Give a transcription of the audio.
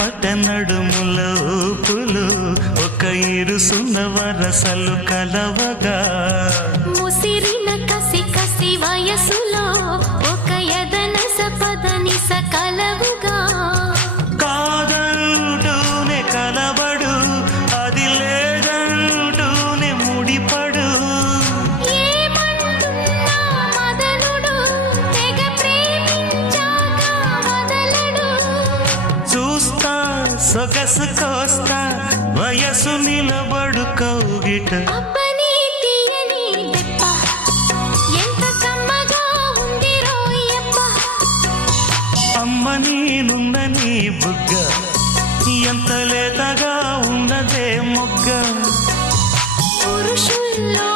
పట్ట నడుముల ఊపులు ఒక ఇరుసున్న వరసలు కలవగా ముసిరిన కసి కసి వయసులో ఒక యదన సపదని సకలవుగా కాదంటూనే కలబడు అది లేదంటూనే ముడిపడు ఏమంటున్నా మదనుడు తెగ ప్రేమించాక వదలడు చూస్తా సొగసు కోస్తా వయసు నిలబడు కౌగిట అబ్బని తీయని దెప్ప ఎంత కమ్మగా ఉంది రోయప్ప అమ్మ నేనున్న నీ బుగ్గ ఎంత లేతగా ఉన్నదే మొగ్గ పురుషుల్లో